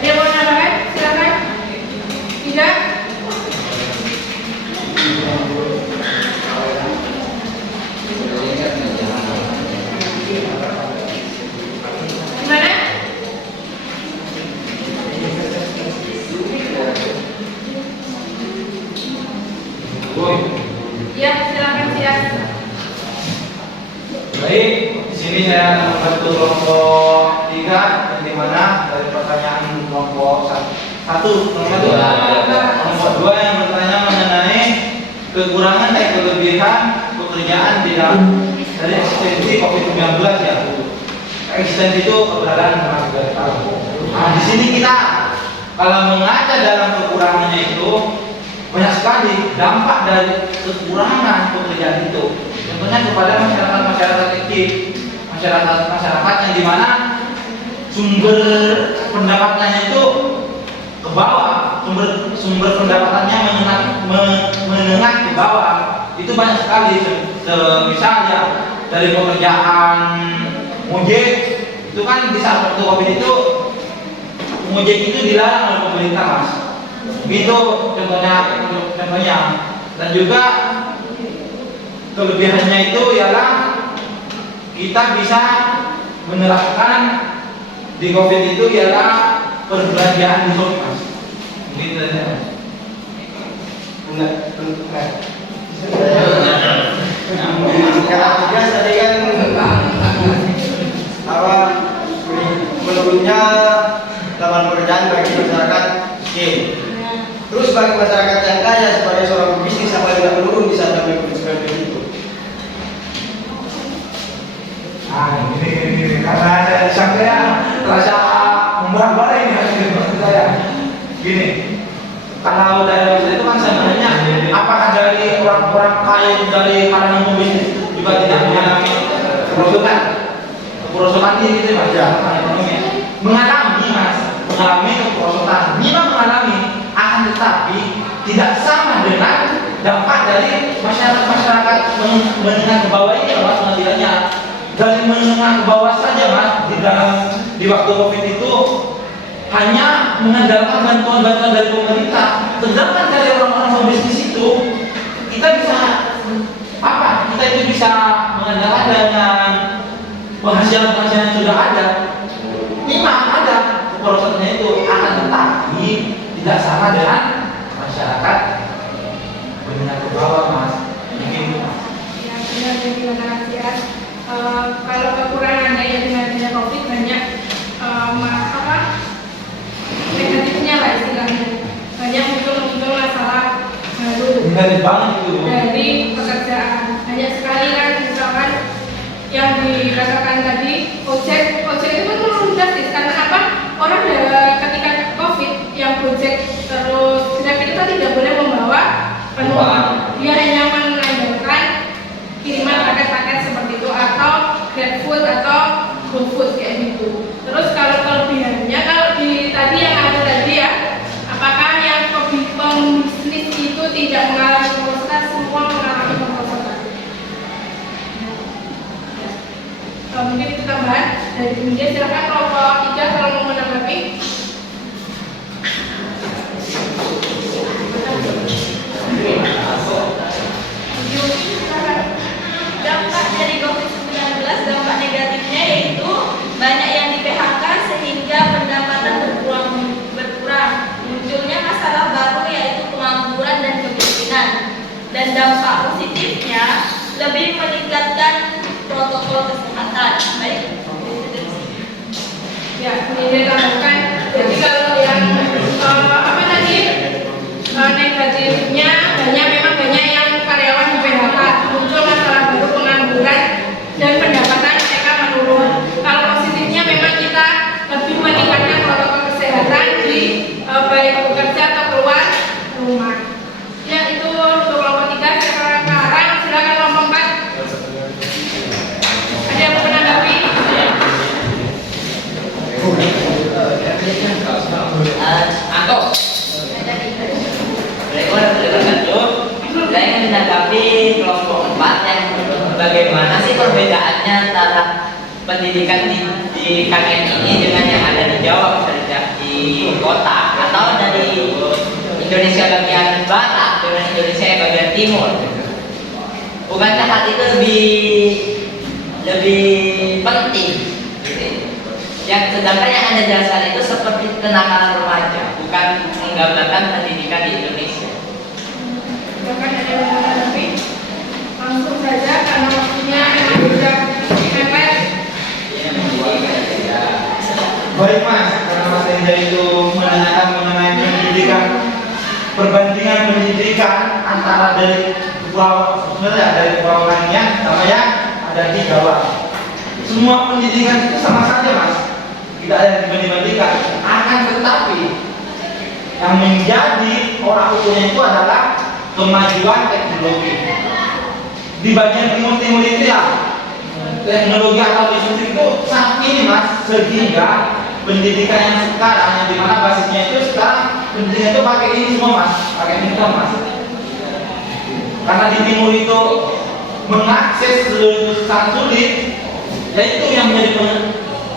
Ada yang mau nambahkan? Silakan. Tidak? Gimana? Ya, silakan siap. Baik, di sini saya membantu kelompok 3 yang dimana dari pertanyaan kelompok 1, kelompok 2 yang bertanya mengenai kekurangan dan kelebihan pekerjaan di dalam dari eksistensi COVID-19 eksistensi itu berjalan selama 3 tahun. Nah, di sini kita kalau mengaca dalam kekurangannya itu banyak sekali dampak dari kekurangan pekerjaan itu. Contohnya kepada masyarakat kecil, masyarakat yang dimana sumber pendapatannya itu ke bawah, sumber pendapatannya menengah ke bawah. Itu banyak sekali. Misalnya dari pekerjaan ojek itu kan di saat waktu Covid itu ojek itu dilarang oleh pemerintah, Mas. Itu contohnya. Dan juga kelebihannya itu ialah kita bisa menerapkan di Covid itu ialah perbelanjaan di shop, Mas. Gitu aja. Yang ketiga tadi kan apa menurunnya lapangan pekerjaan bagi masyarakat miskin. Terus bagi masyarakat yang kaya sebagai seorang pebisnis apa tidak menurun di saat kami seperti itu? Ini karena saya terasa membara ini maksud saya. Gini, kalau dari itu kan sebenarnya apakah dari orang-orang kaya dari kalangan pebisnis juga tidak mengalami keperosotan ini gitu Mas? Ya, mengalami Mas, mengalami keperosotan. Memang mengalami, akan tetapi tidak sama dengan dampak dari masyarakat menengah ke bawah ini Mas penghasilannya. Dari menengah ke bawah saja Mas di waktu Covid itu hanya mengandalkan bantuan-bantuan dari pemerintah. Sedangkan dari orang-orang pebisnis itu kita bisa apa? Kita itu bisa mengandalkan dengan penghasilan yang sudah ada. Memang ada keperosotannya itu, akan tetapi tidak sama dengan masyarakat menengah ke bawah Mas. Mungkin Ya, benar, terima kasih. Kalau kekurangannya ya dengan adanya Covid banyak negatifnya lah istilahnya. Banyak muncul masalah baru negatif banget itu. dari pekerjaan. Banyak sekali kan misalkan yang dikatakan tadi ojek itu kan menurun drastis karena apa? Orang ketika Covid yang ojek terus Grab itu kan tidak boleh membawa penumpang. Dia hanya mengandalkan kiriman paket-paket seperti itu atau GrabFood atau GoFood kayak gitu. Terus kalau kelebihannya kalau di tadi yang ada tadi ya, apakah yang pembisnis itu tidak mengalami keperosotan? Semua mengalami keperosotan. Mungkin itu tambahan dari India. Silakan kelompok 3 kalau mau menanggapi. Dampak dari COVID-19, dampak negatifnya yaitu banyak yang di PHK sehingga pendapatan berkurang. Munculnya masalah baru yaitu pengangguran dan kemiskinan. Dan dampak positifnya lebih meningkatkan protokol kesehatan. Baik. Ya, ini ditambahkan. Jadi kalau yang apa tadi negatifnya memang banyak yang karyawan di PHK, muncul masalah baru pengangguran dan pendapatan mereka menurun. Kalau positifnya memang kita lebih meningkatkan protokol kesehatan di baik bekerja atau keluar rumah. Ya itu untuk kelompok 3. Sekarang silakan kelompok 4. Ada yang mau menanggapi? Anto. Saya ingin menanggapi kelompok 4 yang bagaimana sih perbedaannya antara pendidikan di KKN ini dengan yang ada di Jawa, misalnya di kota atau dari Indonesia bagian barat dengan Indonesia bagian timur. Bukankah hal itu lebih penting? Yang sedangkan yang Anda jelaskan itu seperti kenakalan remaja, bukan menggambarkan pendidikan di Indonesia. Bahkan ada yang menanggapi langsung saja karena waktunya sudah mepet. Baik Mas, karena Mas Enda itu menanyakan mengenai pendidikan, perbandingan pendidikan antara dari bawah, sebenarnya dari bawahnya sama yang ada di bawah. semua pendidikan itu sama saja mas, tidak ada yang dibanding-bandingkan. Akan tetapi yang menjadi orang utuhnya itu adalah kemajuan teknologi. Di bagian timur-timur itu ya teknologi atau industri itu sangat ini mas, sehingga pendidikan yang sekarang yang dimana basisnya itu sekarang pendidikan itu pakai ini semua mas, pakai internet mas. Karena di timur itu mengakses seluruh itu sangat sulit, yaitu yang menjadi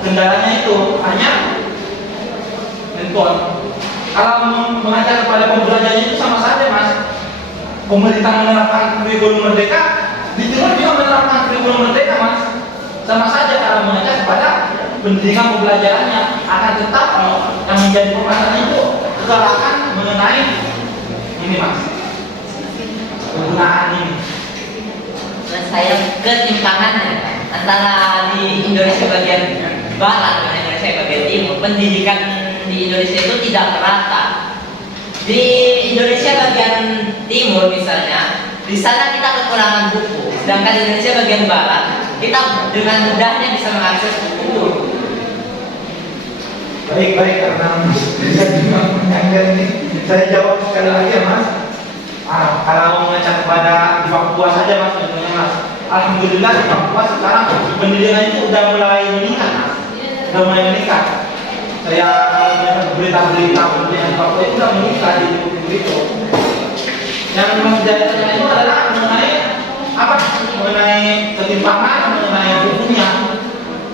kendalanya itu hanya handphone. Kalau mengajar kepada pembelajarannya itu sama saja mas. Pemerintah menerapkan kurikulum merdeka, di timur juga menerapkan kurikulum merdeka mas. Sama saja kalau mengajar kepada pendidikan pembelajarannya. Akan tetapi yang menjadi permasalahan itu kegalakan mengenai ini mas, penggunaan ini. Saya ketimpangannya antara di Indonesia bagian barat dan Indonesia bagian timur, pendidikan di Indonesia itu tidak merata. Di Indonesia bagian timur misalnya, di sana kita kekurangan buku, sedangkan di Indonesia bagian barat kita dengan mudahnya bisa mengakses buku. Baik karena bisa juga menyanggah ini, saya jawab sekali lagi ya mas. Kalau mengecek kepada di Papua saja mas, contohnya mas, alhamdulillah di Papua sekarang pendidikan itu sudah mulai meningkat mas, sudah mulai meningkat. Saya berita-berita pendidikan di Papua itu sudah meningkat di itu. Yang menjadi pertanyaan itu adalah mengenai apa? Mengenai ketimpangan, mengenai bukunya.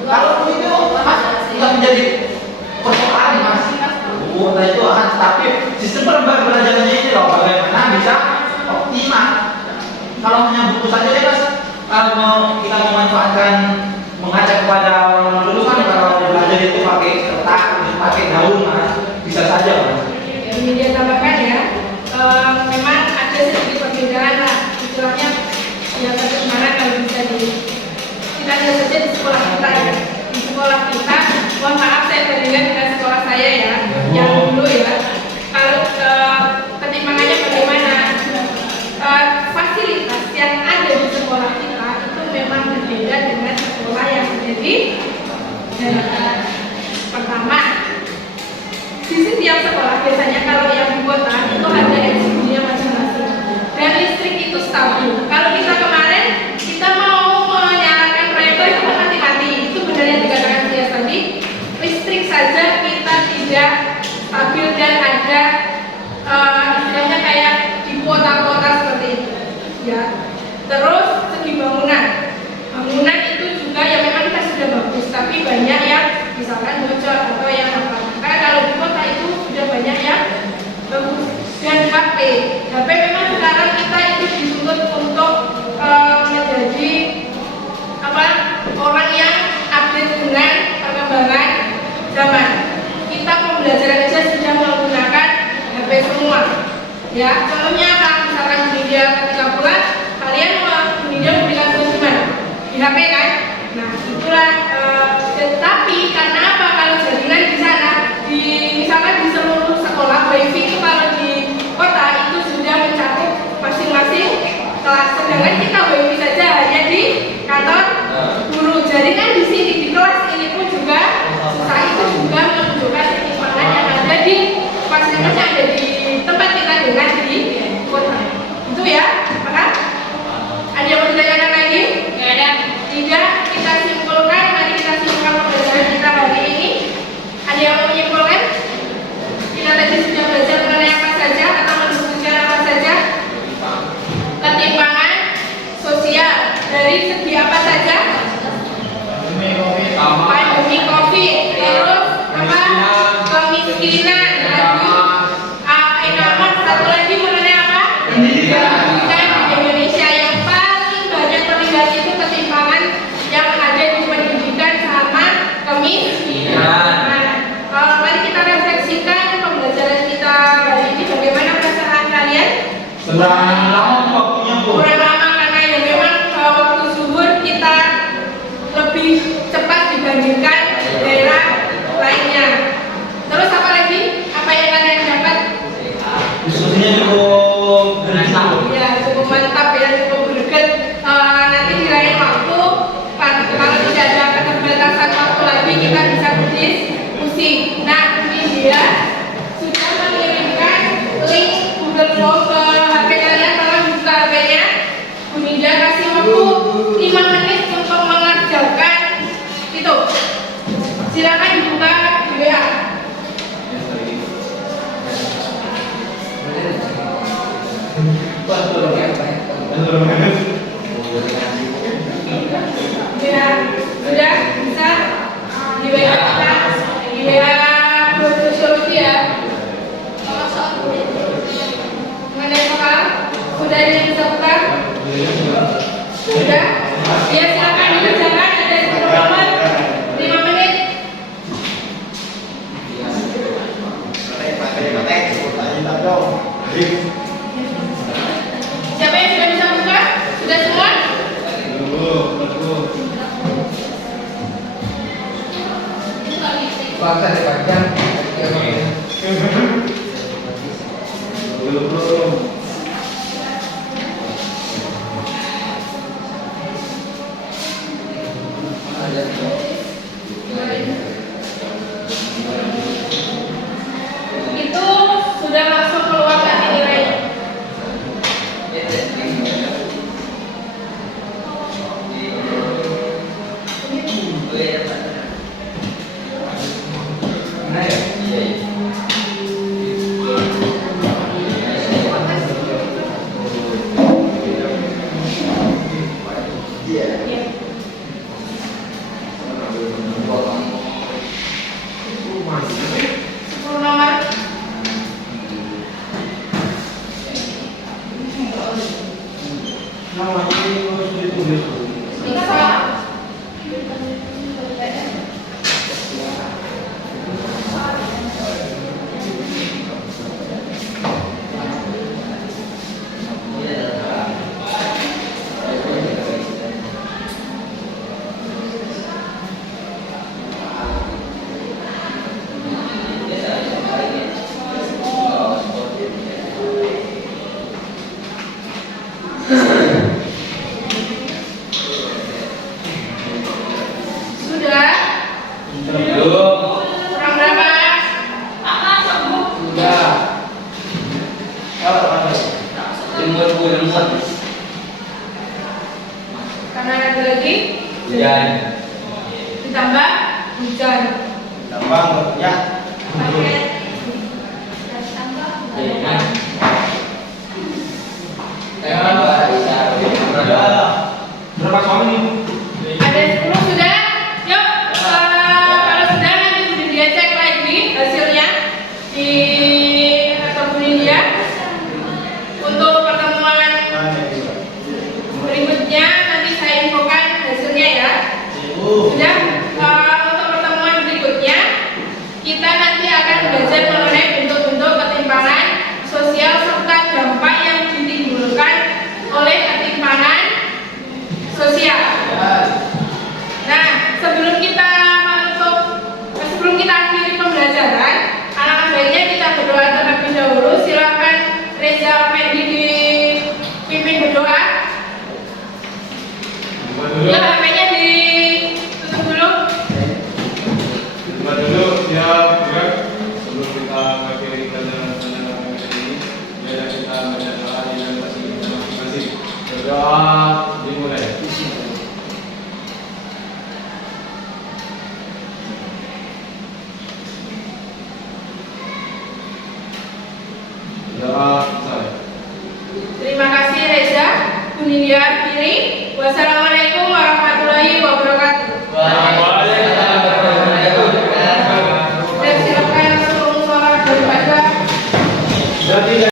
Kalau itu mas tidak menjadi persoalan mas. Nah itu akan, tapi sistem pembelajarannya ini loh bagaimana bisa optimal. Kalau hanya buku saja ya mas, kalau kita memanfaatkan mengajak kepada orang dulu kan kalau belajar itu pakai kertas, pakai daun mas, bisa saja mas. Ini dia tambahkan ya, memang ada sedikit perbedaan lah, istilahnya ya bagaimana kalau bisa kita lihat saja di sekolah kita ya. Di sekolah kita, mohon maaf saya bandingkan dengan sekolah saya ya, yang dulu ya. Kalau ketimpangannya bagaimana? Fasilitas yang ada di sekolah kita itu memang berbeda dengan sekolah yang ada di daerah. Pertama, di setiap sekolah biasanya kalau yang di kota itu ada LCD-nya masing-masing dan listrik itu stabil. Kalau kita kemarin kita mau menyalakan proyektor itu mati-mati, itu benar yang dikatakan dia tadi, listrik saja kita tidak stabil dan ada istilahnya kayak di kota-kota seperti itu ya. Terus segi bangunan itu juga ya memang kita sudah bagus, tapi banyak yang misalkan bocor atau yang apa. Karena kalau di kota itu sudah banyak yang bagus. Dan HP memang sekarang kita itu dituntut untuk menjadi apa, orang yang update dengan perkembangan zaman. Kita pembelajaran aja sudah menggunakan HP semua. Ya, contohnya apa? Misalkan media ketika pulang, kalian media memberikan tugas gimana? Di HP kan? Nah, itulah. Tetapi karena apa? Kalau jaringan di sana, misalkan di seluruh sekolah, WiFi itu kalau di kota itu sudah mencakup masing-masing kelas. Sedangkan kita WiFi saja hanya di kantor guru. Jaringan di sini di kelas ini pun juga, saya itu juga menunjukkan ketimpangan yang ada di fasilitas yang ada di tempat kita dengan di kota. Itu ya, maka ada yang mau ditanyakan lagi? Nggak ada. Tidak, kita simpulkan. Mari kita simpulkan pembelajaran kita hari ini. Ada yang mau menyimpulkan? Kita tadi sudah belajar mengenai apa saja atau mendiskusikan apa saja? Ketimpangan sosial dari segi apa saja? Pandemi COVID, terus apa? Kemiskinan, satu lagi mengenai apa? Pendidikan di Indonesia yang paling banyak terlihat itu ketimpangan yang ada di pendidikan sama kemiskinan. Mari kita refleksikan pembelajaran kita hari ini. Bagaimana perasaan kalian? Kurang lama waktunya bu. Kurang lama karena ya memang waktu zuhur kita lebih cepat dibandingkan daerah lainnya. Terus apa lagi? Apa yang kalian dapat? Diskusinya cukup mantap. Ya, cukup mantap ya, cukup greget. Nanti di lain waktu, kalau tidak ada Sudah bisa di WA kita, di WA Guru Sosiologi ya. Mengenai soal sudah disebutkan? Sudah? Ya silakan dikerjakan, ada 10 menit, 5 menit. Siapa yang sudah bisa buka? Sudah semua? Paksa dipanjang. Itu sudah langsung keluar nanti nilainya. Iya. 10 nomor. Tiga salah. Sudah? Kurang berapa? Karena ada lagi ditambah hujan. Ya. Berapa soal ini? Ada 10 sudah? Yuk, kalau sudah nanti Bu Dindia cek lagi hasilnya di atau Bu Dindia untuk pertemuan berikutnya nanti saya infokan hasilnya ya. Sudah? Untuk pertemuan berikutnya kita nanti akan belajar mengenai bentuk-bentuk ketimpangan sosial serta dampak yang ditimbulkan oleh ketimpangan sosial. Nah, sebelum kita akhiri pembelajaran, alangkah baiknya kita berdoa terlebih dahulu. Silakan Reza Fendi dipimpin berdoa. Ya, HP-nya ditutup dulu. Terima dulu ya, gerak sebelum kita mengakhiri pelajaran ini. Biar kita baca doa di dalam kita masing-masing. Berdoa dimulai. Doa saya. Terima kasih Reza, Bu Nindya Piri. Wassalamualaikum warahmatullahi wabarakatuh. Waalaikumsalam.